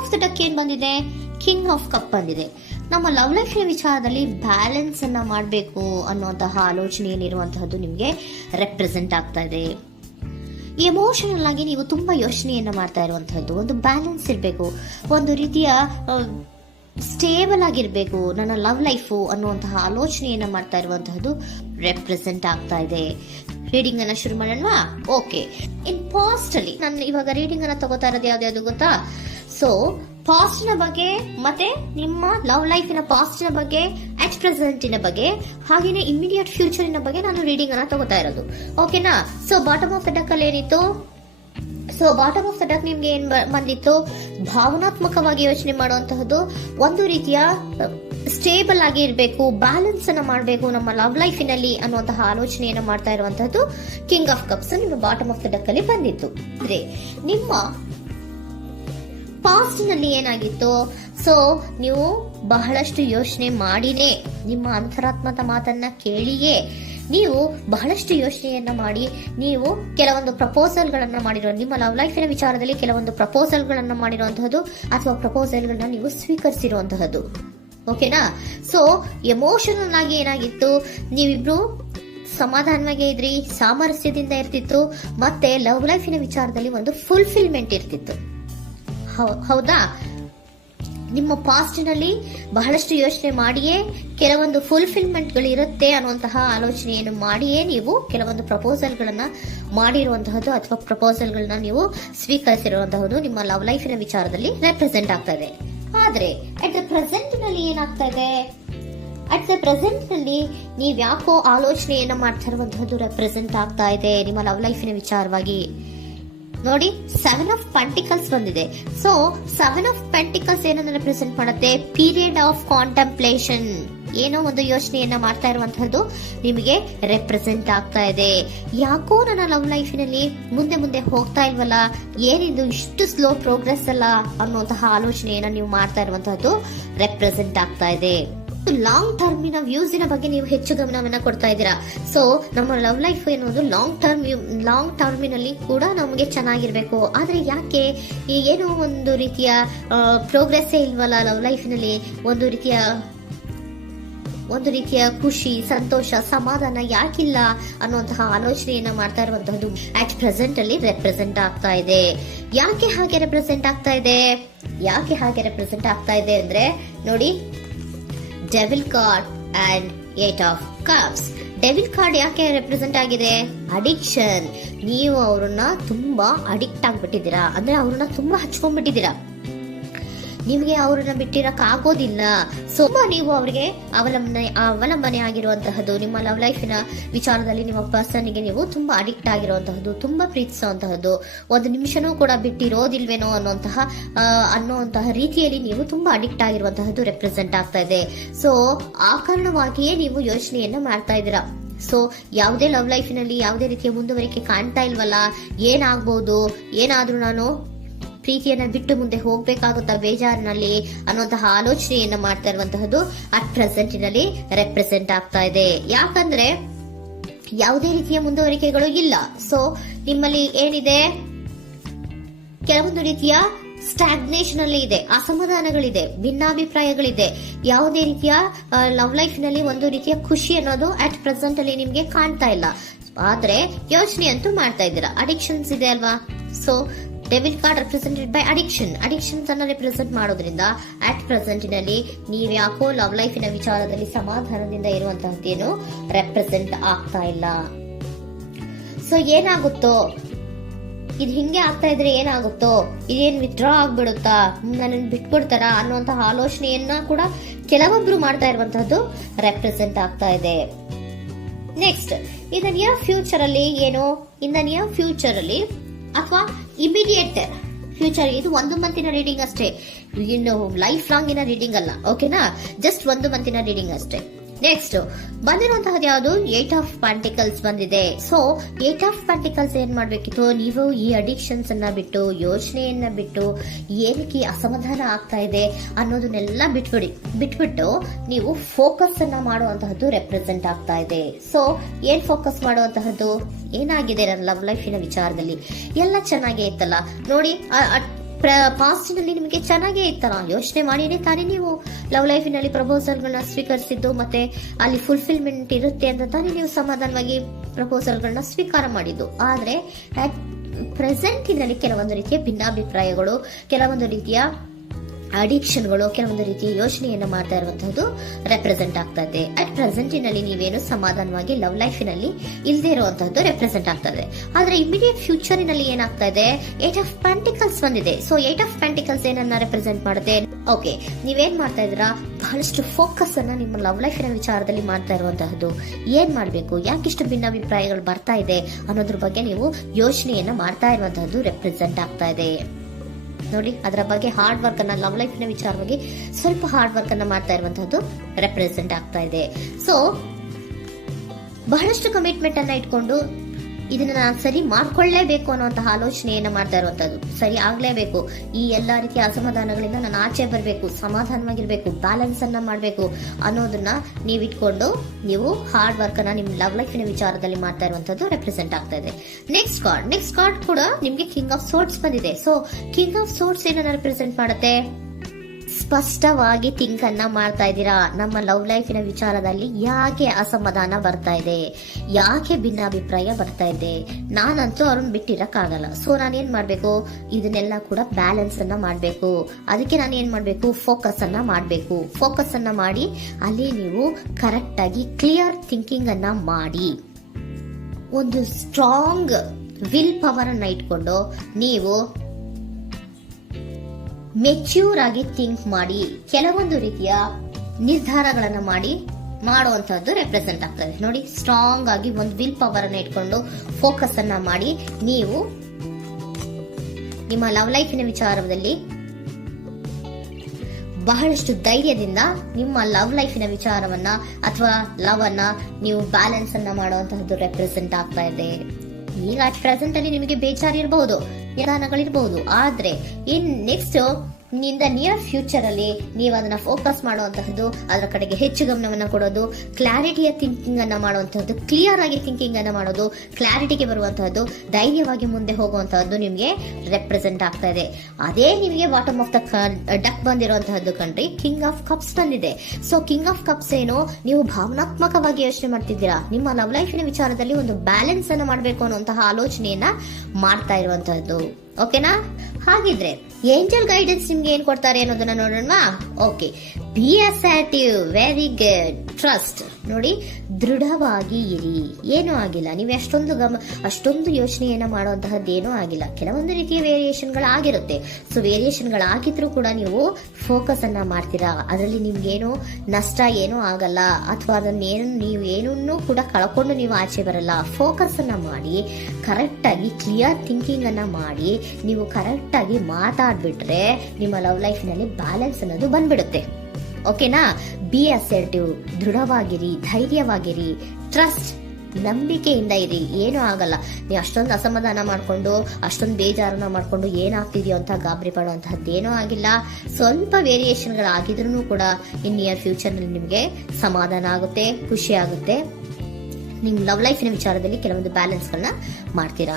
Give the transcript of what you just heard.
Of the duck ಏನ್ ಬಂದಿದೆ, king of cup ಬಂದಿದೆ. ನಮ್ಮ ಲವ್ ಲೈಫ್ ವಿಚಾರದಲ್ಲಿ ಬ್ಯಾಲೆನ್ಸ್ ಅನ್ನ ಮಾಡಬೇಕು ಅನ್ನುವಂತಹ ಆಲೋಚನೆ ಏನಿರುವಂತಹದ್ದು ನಿಮಗೆ ರೆಪ್ರೆಸೆಂಟ್ ಆಗ್ತಾ ಇದೆ. ಎಮೋಷನಲ್ ಆಗಿ ನೀವು ತುಂಬಾ ಯೋಚನೆಯನ್ನ ಮಾಡ್ತಾ ಇರುವಂತಹದ್ದು, ಒಂದು ಬ್ಯಾಲೆನ್ಸ್ ಇರಬೇಕು, ಒಂದು ರೀತಿಯ ಸ್ಟೇಬಲ್ ಆಗಿರ್ಬೇಕು ನನ್ನ ಲವ್ ಲೈಫು ಅನ್ನುವಂತಹ ಆಲೋಚನೆಯನ್ನ ಮಾಡ್ತಾ ಇರುವಂತಹದ್ದು ರೆಪ್ರೆಸೆಂಟ್ ಆಗ್ತಾ ಇದೆ. ರೀಡಿಂಗ್ ಅನ್ನ ಶುರು ಮಾಡೋಣ. ಓಕೆ, ಇನ್ ಪಾಸ್ಟ್ ಅಲ್ಲಿ ನಾನು ಇವಾಗ ರೀಡಿಂಗ್ ಅನ್ನ ತಗೋತಾ ಇರೋದು ಯಾವ್ದು ಗೊತ್ತಾ? ಸೊ ಪಾಸ್ಟ್ನ ಬಗ್ಗೆ ಮತ್ತೆ ನಿಮ್ಮ ಲವ್ ಲೈಫಿನ ಪಾಸ್ಟ್ನ ಬಗ್ಗೆ, ಅಟ್ ಪ್ರೆಸೆಂಟಿನ ಬಗ್ಗೆ, ಹಾಗೇನೆ ಇಮಿಡಿಯೇಟ್ ಫ್ಯೂಚರಿನ ಬಗ್ಗೆ ನಾನು ರೀಡಿಂಗ್ ಅನ್ನ ತಗೋತಾ ಇರೋದು. ಓಕೆನಾ? So bottom of the duck ಅಲ್ಲಿ ಏನಿತ್ತು? So bottom of the duck ನಿಮ್ಗೆ ಏನ್ ಬಂದಿತ್ತು? ಭಾವನಾತ್ಮಕವಾಗಿ ಯೋಚನೆ ಮಾಡುವಂತಹದ್ದು, ಒಂದು ರೀತಿಯ ಸ್ಟೇಬಲ್ ಆಗಿ ಇರಬೇಕು, ಬ್ಯಾಲೆನ್ಸ್ ಅನ್ನ ಮಾಡಬೇಕು ನಮ್ಮ ಲವ್ ಲೈಫಿನಲ್ಲಿ ಅನ್ನುವಂತಹ ಆಲೋಚನೆಯನ್ನ ಮಾಡ್ತಾ ಇರುವಂತಹದ್ದು ಕಿಂಗ್ ಆಫ್ ಕಪ್ಸ್ ನಿಮ್ಮ ಬಾಟಮ್ ಆಫ್ ದ ಡಕ್ ಅಲ್ಲಿ ಬಂದಿತ್ತು. ಅಂದ್ರೆ ನಿಮ್ಮ ಪಾಸ್ಟ್ ನಲ್ಲಿ ಏನಾಗಿತ್ತು? ಸೊ ನೀವು ಬಹಳಷ್ಟು ಯೋಚನೆ ಮಾಡಿನೇ, ನಿಮ್ಮ ಅಂತರಾತ್ಮದ ಮಾತನ್ನ ಕೇಳಿಯೇ ನೀವು ಬಹಳಷ್ಟು ಯೋಚನೆಯನ್ನ ಮಾಡಿ ನೀವು ಕೆಲವೊಂದು ಪ್ರಪೋಸಲ್ ಗಳನ್ನ ಮಾಡಿರೋ, ನಿಮ್ಮ ಲವ್ ಲೈಫಿನ ವಿಚಾರದಲ್ಲಿ ಕೆಲವೊಂದು ಪ್ರಪೋಸಲ್ ಗಳನ್ನ ಮಾಡಿರುವಂತಹದ್ದು ಅಥವಾ ಪ್ರಪೋಸಲ್ ಗಳನ್ನ ನೀವು ಸ್ವೀಕರಿಸಿರುವಂತಹದ್ದು. ಓಕೆನಾ? ಸೊ ಎಮೋಷನಲ್ ಆಗಿ ಏನಾಗಿತ್ತು? ನೀವಿಬ್ರು ಸಮಾಧಾನವಾಗಿ ಇದ್ರಿ, ಸಾಮರಸ್ಯದಿಂದ ಇರ್ತಿತ್ತು, ಮತ್ತೆ ಲವ್ ಲೈಫಿನ ವಿಚಾರದಲ್ಲಿ ಒಂದು ಫುಲ್ಫಿಲ್ಮೆಂಟ್ ಇರ್ತಿತ್ತು. ಹೌದಾ? ನಿಮ್ಮ ಪಾಸ್ಟ್ ನಲ್ಲಿ ಬಹಳಷ್ಟು ಯೋಚನೆ ಮಾಡಿಯೇ ಕೆಲವೊಂದು ಫುಲ್ಫಿಲ್ಮೆಂಟ್ ಗಳು ಇರುತ್ತೆ ಅನ್ನುವಂತಹ ಆಲೋಚನೆಯನ್ನು ಮಾಡಿಯೇ ನೀವು ಕೆಲವೊಂದು ಪ್ರಪೋಸಲ್ ಗಳನ್ನ ಮಾಡಿರುವಂತಹದ್ದು ಅಥವಾ ಪ್ರಪೋಸಲ್ ಗಳನ್ನ ನೀವು ಸ್ವೀಕರಿಸಿರುವಂತಹದ್ದು ನಿಮ್ಮ ಲವ್ ಲೈಫಿನ ವಿಚಾರದಲ್ಲಿ ರೆಪ್ರೆಸೆಂಟ್ ಆಗ್ತಾ ಇದೆ. ಆದ್ರೆ ಅಟ್ ದ ಪ್ರೆಸೆಂಟ್ ನಲ್ಲಿ ಏನಾಗ್ತಾ ಇದೆ? ಅಟ್ ದ ಪ್ರೆಸೆಂಟ್ ನಲ್ಲಿ ನೀವ್ ಯಾಕೋ ಆಲೋಚನೆಯನ್ನ ಮಾಡ್ತಾ ಇರುವಂತಹದ್ದು ರೆಪ್ರೆಸೆಂಟ್ ಆಗ್ತಾ ಇದೆ ನಿಮ್ಮ ಲವ್ ಲೈಫಿನ ವಿಚಾರವಾಗಿ. ನೋಡಿ, 7 ಆಫ್ ಪೆಂಟಿಕಲ್ಸ್ ಬಂದಿದೆ. ಸೊ 7 ಆಫ್ ಪೆಂಟಿಕಲ್ಸ್ ಏನನ್ನ ರೆಪ್ರೆಸೆಂಟ್ ಮಾಡುತ್ತೆ? ಪೀರಿಯಡ್ ಆಫ್ ಕಾಂಟೆಂಪ್ಲೇಷನ್, ಏನೋ ಒಂದು ಯೋಚನೆಯನ್ನ ಮಾಡ್ತಾ ಇರುವಂತಹದ್ದು ನಿಮಗೆ ರೆಪ್ರೆಸೆಂಟ್ ಆಗ್ತಾ ಇದೆ. ಯಾಕೋ ನನ್ನ ಲವ್ ಲೈಫಿನಲ್ಲಿ ಮುಂದೆ ಮುಂದೆ ಹೋಗ್ತಾ ಇಲ್ವಲ್ಲ, ಏನಿದು ಇಷ್ಟು ಸ್ಲೋ ಪ್ರೋಗ್ರೆಸ್ ಅಲ್ಲ ಅನ್ನುವಂತಹ ಆಲೋಚನೆಯನ್ನ ನೀವು ಮಾಡ್ತಾ ಇರುವಂತಹದ್ದು ರೆಪ್ರೆಸೆಂಟ್ ಆಗ್ತಾ ಇದೆ. ಲಾಂಗ್ ಟರ್ಮಿನ ವ್ಯೂಸಿನ ಬಗ್ಗೆ ನೀವು ಹೆಚ್ಚು ಗಮನವನ್ನ ಕೊಡ್ತಾ ಇದ್ದೀರಾ. ಸೊ ನಮ್ಮ ಲವ್ ಲೈಫ್ ಎನ್ನುವುದು ಲಾಂಗ್ ಟರ್ಮಿನಲ್ಲಿ ಕೂಡ ನಮಗೆ ಚೆನ್ನಾಗಿರ್ಬೇಕು. ಆದ್ರೆ ಯಾಕೆ ಏನೋ ಒಂದು ರೀತಿಯ ಪ್ರೋಗ್ರೆಸ್ ಇಲ್ವಲ್ಲ ಲವ್ ಲೈಫಿನಲ್ಲಿ, ಒಂದು ರೀತಿಯ ಖುಷಿ, ಸಂತೋಷ, ಸಮಾಧಾನ ಯಾಕಿಲ್ಲ ಅನ್ನುವಂತಹ ಆಲೋಚನೆಯನ್ನ ಮಾಡ್ತಾ ಇರುವಂತಹದ್ದು ಅಟ್ ಪ್ರೆಸೆಂಟ್ ಅಲ್ಲಿ ರೆಪ್ರೆಸೆಂಟ್ ಆಗ್ತಾ ಇದೆ. ಯಾಕೆ ಹಾಗೆ ರೆಪ್ರೆಸೆಂಟ್ ಆಗ್ತಾ ಇದೆ ಅಂದ್ರೆ ನೋಡಿ, devil card and 8 of cups. Devil card ಯಾಕೆ ರೆಪ್ರೆಸೆಂಟ್ ಆಗಿದೆ? ಅಡಿಕ್ಷನ್. ನೀವು ಅವ್ರನ್ನ ತುಂಬಾ ಅಡಿಕ್ಟ್ ಆಗ್ಬಿಟ್ಟಿದ್ದೀರಾ, ಅಂದ್ರೆ ಅವ್ರನ್ನ ತುಂಬಾ ಹಚ್ಕೊಂಡ್ಬಿಟ್ಟಿದ್ದೀರಾ, ನಿಮಗೆ ಅವ್ರನ್ನ ಬಿಟ್ಟಿರಕ್ ಆಗೋದಿಲ್ಲ. ಸೊ ನೀವು ಅವ್ರಿಗೆ ಅವಲಂಬನೆ ಆಗಿರುವಂತಹದ್ದು, ನಿಮ್ಮ ಲವ್ ಲೈಫಿನ ವಿಚಾರದಲ್ಲಿ ನಿಮ್ಮ ಪರ್ಸನ್ಗೆ ನೀವು ತುಂಬಾ ಅಡಿಕ್ಟ್ ಆಗಿರುವಂತಹದ್ದು, ತುಂಬಾ ಪ್ರೀತಿಸುವಂತಹದ್ದು, ಒಂದು ನಿಮಿಷನೂ ಕೂಡ ಬಿಟ್ಟಿರೋದಿಲ್ವೇನೋ ಅನ್ನುವಂತಹ ರೀತಿಯಲ್ಲಿ ನೀವು ತುಂಬಾ ಅಡಿಕ್ಟ್ ಆಗಿರುವಂತಹದ್ದು ರೆಪ್ರೆಸೆಂಟ್ ಆಗ್ತಾ ಇದೆ. ಸೊ ಆ ಕಾರಣವಾಗಿಯೇ ನೀವು ಯೋಚನೆಯನ್ನ ಮಾಡ್ತಾ ಇದ್ದೀರಾ. ಸೊ ಯಾವುದೇ ಲವ್ ಲೈಫಿನಲ್ಲಿ ಯಾವುದೇ ರೀತಿಯ ಮುಂದುವರಿಕೆ ಕಾಣ್ತಾ ಇಲ್ವಲ್ಲ, ಏನಾಗ್ಬೋದು, ಏನಾದ್ರೂ ನಾನು ಪ್ರೀತಿಯನ್ನ ಬಿಟ್ಟು ಮುಂದೆ ಹೋಗ್ಬೇಕಾಗುತ್ತಾ ಬೇಜಾರಿನಲ್ಲಿ ಅನ್ನುವಂತಹ ಆಲೋಚನೆಯನ್ನ ಮಾಡ್ತಾ ಇರುವಂತಹದ್ದು ಅಟ್ ಪ್ರೆಸೆಂಟಿನಲ್ಲಿ ರೆಪ್ರೆಸೆಂಟ್ ಆಗ್ತಾ ಇದೆ. ಯಾಕಂದ್ರೆ ಯಾವುದೇ ರೀತಿಯ ಮುಂದುವರಿಕೆಗಳು ಇಲ್ಲ. ಸೊ ನಿಮ್ಮಲ್ಲಿ ಏನಿದೆ? ಕೆಲವೊಂದು ರೀತಿಯ ಸ್ಟಾಗ್ನೇಷನ್ ಅಲ್ಲಿ ಇದೆ, ಅಸಮಾಧಾನಗಳಿದೆ, ಭಿನ್ನಾಭಿಪ್ರಾಯಗಳಿದೆ. ಯಾವುದೇ ರೀತಿಯ ಲವ್ ಲೈಫ್ ನಲ್ಲಿ ಒಂದು ರೀತಿಯ ಖುಷಿ ಅನ್ನೋದು ಅಟ್ ಪ್ರೆಸೆಂಟ್ ಅಲ್ಲಿ ನಿಮ್ಗೆ ಕಾಣ್ತಾ ಇಲ್ಲ. ಆದ್ರೆ ಯೋಚನೆ ಅಂತೂ ಮಾಡ್ತಾ ಇದ್ದೀರಾ. ಅಡಿಕ್ಷನ್ಸ್ ಇದೆ ಅಲ್ವಾ? So devil card represented by addictions ಅನ್ನ ರೆಪ್ರೆಸೆಂಟ್ ಮಾಡೋದ್ರಿಂದ ಅಟ್ ಪ್ರೆಸೆಂಟಿನಲ್ಲಿ ನೀವ್ ಯಾಕೋ ಲವ್ ಲೈಫಿನ ವಿಚಾರದಲ್ಲಿ ಸಮಾಧಾನದಿಂದ ಇರುವಂತಹದ್ದೇನು ರೆಪ್ರೆಸೆಂಟ್ ಆಗ್ತಾ ಇಲ್ಲ. ಸೊ ಏನಾಗುತ್ತೋ, ಇದು ಹಿಂಗೆ ಆಗ್ತಾ ಇದ್ರೆ ಏನಾಗುತ್ತೋ, ಇದೇನ್ ವಿತ್ಡ್ರಾ ಆಗ್ಬಿಡುತ್ತಾ, ನನ್ನ ಬಿಟ್ಬಿಡ್ತಾರ ಅನ್ನುವಂತಹ ಆಲೋಚನೆಯನ್ನ ಕೂಡ ಕೆಲವೊಬ್ರು ಮಾಡ್ತಾ ಇರುವಂತಹದ್ದು ರೆಪ್ರೆಸೆಂಟ್ ಆಗ್ತಾ ಇದೆ. Next, in the near future ಅಲ್ಲಿ ಏನೋ, ಇನ್ ದ ನಿಯರ್ ಫ್ಯೂಚರ್ ಅಲ್ಲಿ ಅಥವಾ ಇಮಿಡಿಯೇಟ್ ಫ್ಯೂಚರ್, ಇದು 1 ಮಂತಿನ ರೀಡಿಂಗ್ ಅಷ್ಟೇ, ಇನ್ನು ಲೈಫ್ ಲಾಂಗ್ ಇನ ರೀಡಿಂಗ್ ಅಲ್ಲ. ಓಕೆನಾ? ಜಸ್ಟ್ 1 ಮಂತಿನ ರೀಡಿಂಗ್ ಅಷ್ಟೇ. ನೆಕ್ಸ್ಟ್ ಬಂದಿರುವಂತಹದ್ದು ಯಾವುದು? 8 ಆಫ್ ಪೆಂಟಿಕಲ್ಸ್ ಬಂದಿದೆ. ಸೊ 8 ಆಫ್ ಪೆಂಟಿಕಲ್ಸ್ ಏನ್ ಮಾಡ್ಬೇಕಿತ್ತು? ನೀವು ಈ ಅಡಿಕ್ಷನ್ಸ್ ಅನ್ನ ಬಿಟ್ಟು, ಯೋಚನೆಯನ್ನ ಬಿಟ್ಟು, ಏನಕ್ಕೆ ಅಸಮಾಧಾನ ಆಗ್ತಾ ಇದೆ ಅನ್ನೋದನ್ನೆಲ್ಲ ಬಿಟ್ಬಿಟ್ಟು ನೀವು ಫೋಕಸ್ ಅನ್ನ ಮಾಡುವಂತಹದ್ದು ರೆಪ್ರೆಸೆಂಟ್ ಆಗ್ತಾ ಇದೆ. ಸೊ ಏನ್ ಫೋಕಸ್ ಮಾಡುವಂತಹದ್ದು? ಏನಾಗಿದೆ ನನ್ನ ಲವ್ ಲೈಫಿನ ವಿಚಾರದಲ್ಲಿ? ಎಲ್ಲ ಚೆನ್ನಾಗೇ ಇತ್ತಲ್ಲ ನೋಡಿ, ಪಾಸ್ಟಿನಲ್ಲಿ ನಿಮಗೆ ಚೆನ್ನಾಗೇ ಇತ್ತಲ್ಲ, ಯೋಚನೆ ಮಾಡಿನೇ ತಾನೇ ನೀವು ಲವ್ ಲೈಫಿನಲ್ಲಿ ಪ್ರಪೋಸಲ್ಗಳನ್ನ ಸ್ವೀಕರಿಸಿದ್ದು, ಮತ್ತೆ ಅಲ್ಲಿ ಫುಲ್ಫಿಲ್ಮೆಂಟ್ ಇರುತ್ತೆ ಅಂತ ತಾನೇ ನೀವು ಸಮಾಧಾನವಾಗಿ ಪ್ರಪೋಸಲ್ಗಳನ್ನ ಸ್ವೀಕಾರ ಮಾಡಿದ್ದು. ಆದ್ರೆ ಪ್ರೆಸೆಂಟಿನಲ್ಲಿ ಕೆಲವೊಂದು ರೀತಿಯ ಭಿನ್ನಾಭಿಪ್ರಾಯಗಳು, ಕೆಲವೊಂದು ರೀತಿಯ ಅಡಿಕ್ಷನ್ಗಳು, ಕೆಲವೊಂದು ರೀತಿಯ ಯೋಚನೆಯನ್ನ ಮಾಡ್ತಾ ಇರುವಂತದ್ದು ರೆಪ್ರೆಸೆಂಟ್ ಆಗ್ತಾ ಇದೆ. ಅಟ್ ಪ್ರೆಸೆಂಟಿನಲ್ಲಿ ನೀವೇನು ಸಮಾಧಾನವಾಗಿ ಲವ್ ಲೈಫಿನಲ್ಲಿ ಇಲ್ಲದೆ ಇರುವಂತದ್ದು ರೆಪ್ರೆಸೆಂಟ್ ಆಗ್ತಾ ಇದೆ. ಆದ್ರೆ ಇಮಿಡಿಯೇಟ್ ಫ್ಯೂಚರಿನಲ್ಲಿ ಏನಾಗ್ತಾ ಇದೆ, 8 ಆಫ್ ಪೆಂಟಿಕಲ್ಸ್ ಬಂದಿದೆ. ಸೊ 8 ಆಫ್ ಪೆಂಟಿಕಲ್ಸ್ ಏನನ್ನ ರೆಪ್ರೆಸೆಂಟ್ ಮಾಡುತ್ತೆ? ಓಕೆ, ನೀವೇನ್ ಮಾಡ್ತಾ ಇದ್ದೀರಾ, ಬಹಳಷ್ಟು ಫೋಕಸ್ ಅನ್ನ ನಿಮ್ಮ ಲವ್ ಲೈಫಿನ ವಿಚಾರದಲ್ಲಿ ಮಾಡ್ತಾ ಇರುವಂತಹದ್ದು. ಏನ್ ಮಾಡ್ಬೇಕು, ಯಾಕಿಷ್ಟು ಭಿನ್ನಾಭಿಪ್ರಾಯಗಳು ಬರ್ತಾ ಇದೆ ಅನ್ನೋದ್ರ ಬಗ್ಗೆ ನೀವು ಯೋಚನೆಯನ್ನ ಮಾಡ್ತಾ ಇರುವಂತಹದ್ದು ರೆಪ್ರೆಸೆಂಟ್ ಆಗ್ತಾ ಇದೆ. ನೋಡಿ, ಅದರ ಬಗ್ಗೆ ಹಾರ್ಡ್ ವರ್ಕ್ ಅನ್ನ, ಲವ್ ಲೈಫಿನ ವಿಚಾರವಾಗಿ ಸ್ವಲ್ಪ ಹಾರ್ಡ್ ವರ್ಕ್ ಅನ್ನ ಮಾಡ್ತಾ ಇರುವಂತಹದ್ದು ರೆಪ್ರೆಸೆಂಟ್ ಆಗ್ತಾ ಇದೆ. ಸೊ ಬಹಳಷ್ಟು ಕಮಿಟ್ಮೆಂಟ್ ಅನ್ನ ಇಟ್ಕೊಂಡು ಇದನ್ನ ನಾನು ಸರಿ ಮಾಡ್ಕೊಳ್ಳೇಬೇಕು ಅನ್ನುವಂತಹ ಆಲೋಚನೆಯನ್ನ ಮಾಡ್ತಾ ಇರುವಂತದ್ದು. ಸರಿ ಆಗ್ಲೇಬೇಕು, ಈ ಎಲ್ಲಾ ರೀತಿಯ ಅಸಮಾಧಾನಗಳಿಂದ ನಾನು ಆಚೆ ಬರಬೇಕು, ಸಮಾಧಾನವಾಗಿರ್ಬೇಕು, ಬ್ಯಾಲೆನ್ಸ್ ಅನ್ನ ಮಾಡಬೇಕು ಅನ್ನೋದನ್ನ ನೀವು ಇಟ್ಕೊಂಡು ನೀವು ಹಾರ್ಡ್ ವರ್ಕ್ ಅನ್ನ ನಿಮ್ ಲವ್ ಲೈಫಿನ ವಿಚಾರದಲ್ಲಿ ಮಾಡ್ತಾ ಇರುವಂತದ್ದು ರೆಪ್ರೆಸೆಂಟ್ ಆಗ್ತಾ ಇದೆ. ನೆಕ್ಸ್ಟ್ ಕಾರ್ಡ್ ಕೂಡ ನಿಮ್ಗೆ ಕಿಂಗ್ ಆಫ್ ಸೋರ್ಟ್ಸ್ ಬಂದಿದೆ. ಸೊ ಕಿಂಗ್ ಆಫ್ ಸೋರ್ಟ್ಸ್ ಏನನ್ನ ರೆಪ್ರೆಸೆಂಟ್ ಮಾಡುತ್ತೆ? ಸ್ಪಷ್ಟವಾಗಿ ಥಿಂಕ್ ಅನ್ನ ಮಾಡ್ತಾ ಇದ್ದೀರಾ. ನಮ್ಮ ಲವ್ ಲೈಫಿನ ವಿಚಾರದಲ್ಲಿ ಯಾಕೆ ಅಸಮಾಧಾನ ಬರ್ತಾ ಇದೆ, ಯಾಕೆ ಭಿನ್ನಾಭಿಪ್ರಾಯ ಬರ್ತಾ ಇದೆ, ನಾನಂತೂ ಅವ್ರನ್ನ ಬಿಟ್ಟಿರಕ್ಕಾಗಲ್ಲ. ಸೊ ನಾನೇನ್ ಮಾಡ್ಬೇಕು, ಇದನ್ನೆಲ್ಲ ಕೂಡ ಬ್ಯಾಲೆನ್ಸ್ ಅನ್ನ ಮಾಡ್ಬೇಕು. ಅದಕ್ಕೆ ನಾನು ಏನ್ ಮಾಡ್ಬೇಕು, ಫೋಕಸ್ ಅನ್ನ ಮಾಡ್ಬೇಕು. ಫೋಕಸ್ ಅನ್ನ ಮಾಡಿ ಅಲ್ಲಿ ನೀವು ಕರೆಕ್ಟ್ ಆಗಿ ಕ್ಲಿಯರ್ ಥಿಂಕಿಂಗ್ ಅನ್ನ ಮಾಡಿ, ಒಂದು ಸ್ಟ್ರಾಂಗ್ ವಿಲ್ ಪವರ್ ಅನ್ನ ಇಟ್ಕೊಂಡು ನೀವು ಮೆಚ್ಯೂರ್ ಆಗಿ ಥಿಂಕ್ ಮಾಡಿ ಕೆಲವೊಂದು ರೀತಿಯ ನಿರ್ಧಾರಗಳನ್ನ ಮಾಡುವಂತಹದ್ದು ರೆಪ್ರೆಸೆಂಟ್ ಆಗ್ತದೆ. ನೋಡಿ, ಸ್ಟ್ರಾಂಗ್ ಆಗಿ ಒಂದು ವಿಲ್ ಪವರ್ ಅನ್ನ ಇಟ್ಕೊಂಡು ಫೋಕಸ್ ಅನ್ನ ಮಾಡಿ ನೀವು ನಿಮ್ಮ ಲವ್ ಲೈಫಿನ ವಿಚಾರದಲ್ಲಿ ಬಹಳಷ್ಟು ಧೈರ್ಯದಿಂದ ನಿಮ್ಮ ಲವ್ ಲೈಫಿನ ವಿಚಾರವನ್ನ ಅಥವಾ ಲವ್ ಅನ್ನ ನೀವು ಬ್ಯಾಲೆನ್ಸ್ ಅನ್ನ ಮಾಡುವಂತಹದ್ದು ರೆಪ್ರೆಸೆಂಟ್ ಆಗ್ತಾ ಇದೆ. ಈಗ ಅಟ್ ಪ್ರೆಸೆಂಟ್ ಅಲ್ಲಿ ನಿಮಗೆ ಬೇಜಾರಿರಬಹುದು, ನಿಧಾನಗಳಿರಬಹುದು, ಆದ್ರೆ ಇನ್ ನೆಕ್ಸ್ಟ್ ನಿಯರ್ ಫ್ಯೂಚರ್ ಅಲ್ಲಿ ನೀವು ಅದನ್ನ ಫೋಕಸ್ ಮಾಡುವಂತಹದ್ದು, ಅದರ ಕಡೆಗೆ ಹೆಚ್ಚು ಗಮನವನ್ನ ಕೊಡೋದು, ಕ್ಲಾರಿಟಿಯ ಥಿಂಕಿಂಗ್ ಅನ್ನ ಮಾಡುವಂತಹದ್ದು, ಕ್ಲಿಯರ್ ಆಗಿ ಥಿಂಕಿಂಗ್ ಅನ್ನ ಮಾಡೋದು, ಕ್ಲಾರಿಟಿಗೆ ಬರುವಂತಹದ್ದು, ಧೈರ್ಯವಾಗಿ ಮುಂದೆ ಹೋಗುವಂತಹದ್ದು ನಿಮ್ಗೆ ರೆಪ್ರೆಸೆಂಟ್ ಆಗ್ತಾ ಇದೆ. ಅದೇ ನಿಮಗೆ ಬಾಟಮ್ ಆಫ್ ದ ಡಕ್ ಬಂದಿರುವಂತಹದ್ದು ಕಣ್ರಿ, ಕಿಂಗ್ ಆಫ್ ಕಪ್ಸ್ ಬಂದಿದೆ. ಸೊ ಕಿಂಗ್ ಆಫ್ ಕಪ್ಸ್ ಏನು, ನೀವು ಭಾವನಾತ್ಮಕವಾಗಿ ಯೋಚನೆ ಮಾಡ್ತಿದ್ದೀರಾ, ನಿಮ್ಮ ಲವ್ ಲೈಫಿನ ವಿಚಾರದಲ್ಲಿ ಒಂದು ಬ್ಯಾಲೆನ್ಸ್ ಅನ್ನ ಮಾಡಬೇಕು ಅನ್ನುವಂತಹ ಆಲೋಚನೆಯನ್ನ ಮಾಡ್ತಾ ಇರುವಂತಹದ್ದು. ಓಕೆನಾ? ಹಾಗಿದ್ರೆ ಏಂಜಲ್ ಗೈಡೆನ್ಸ್ ನಿಮ್ಗೆ ಏನ್ ಕೊಡ್ತಾರೆ ಅನ್ನೋದನ್ನ ನೋಡೋಣ. Okay, B assertive, very good, trust. ನೋಡಿ, ದೃಢವಾಗಿ ಇರಿ, ಏನೂ ಆಗಿಲ್ಲ. ನೀವು ಅಷ್ಟೊಂದು ಯೋಚನೆಯನ್ನ ಮಾಡುವಂತಹದ್ದೇನೂ ಆಗಿಲ್ಲ. ಕೆಲವೊಂದು ರೀತಿಯ ವೇರಿಯೇಷನ್ಗಳಾಗಿರುತ್ತೆ. ಸೊ ವೇರಿಯೇಷನ್ಗಳಾಗಿದ್ರೂ ಕೂಡ ನೀವು ಫೋಕಸ್ ಅನ್ನ ಮಾಡ್ತೀರಾ, ಅದರಲ್ಲಿ ನಿಮ್ಗೇನು ನಷ್ಟ ಏನೂ ಆಗಲ್ಲ, ಅಥವಾ ನೀವು ಏನನ್ನೂ ಕೂಡ ಕಳ್ಕೊಂಡು ನೀವು ಆಚೆ ಬರಲ್ಲ. ಫೋಕಸ್ ಅನ್ನ ಮಾಡಿ ಕರೆಕ್ಟ್ ಆಗಿ ಕ್ಲಿಯರ್ ಥಿಂಕಿಂಗ್ ಅನ್ನ ಮಾಡಿ ನೀವು ಕರೆಕ್ಟ್ ಆಗಿ ಮಾತಾಡ್ಬಿಟ್ರೆ ನಿಮ್ಮ ಲವ್ ಲೈಫ್ ನಲ್ಲಿ ಬ್ಯಾಲೆನ್ಸ್ ಅನ್ನೋದು ಬಂದ್ಬಿಡುತ್ತೆ. ಓಕೆನಾ? ಬಿ ಅಸರ್ಟಿವ್, ದೃಢವಾಗಿರಿ, ಧೈರ್ಯವಾಗಿರಿ, ಟ್ರಸ್ಟ್, ನಂಬಿಕೆಯಿಂದ ಇರಿ, ಏನೂ ಆಗಲ್ಲ. ನೀವು ಅಷ್ಟೊಂದು ಅಸಮಾಧಾನ ಮಾಡ್ಕೊಂಡು ಅಷ್ಟೊಂದು ಬೇಜಾರನ್ನ ಮಾಡ್ಕೊಂಡು ಏನಾಗ್ತಿದೆಯೋ ಅಂತ ಗಾಬರಿ ಪಡುವಂತಹದ್ದೇನೂ ಆಗಿಲ್ಲ. ಸ್ವಲ್ಪ ವೇರಿಯೇಷನ್ಗಳಾಗಿದ್ರೂ ಕೂಡ ಇನ್ ನಿಯರ್ ಫ್ಯೂಚರ್ ನಲ್ಲಿ ನಿಮಗೆ ಸಮಾಧಾನ ಆಗುತ್ತೆ, ಖುಷಿ ಆಗುತ್ತೆ. ನಿಮ್ ಲವ್ ಲೈಫಿನ ವಿಚಾರದಲ್ಲಿ ಕೆಲವೊಂದು ಬ್ಯಾಲೆನ್ಸ್ ಗಳನ್ನ ಮಾಡ್ತೀರಾ.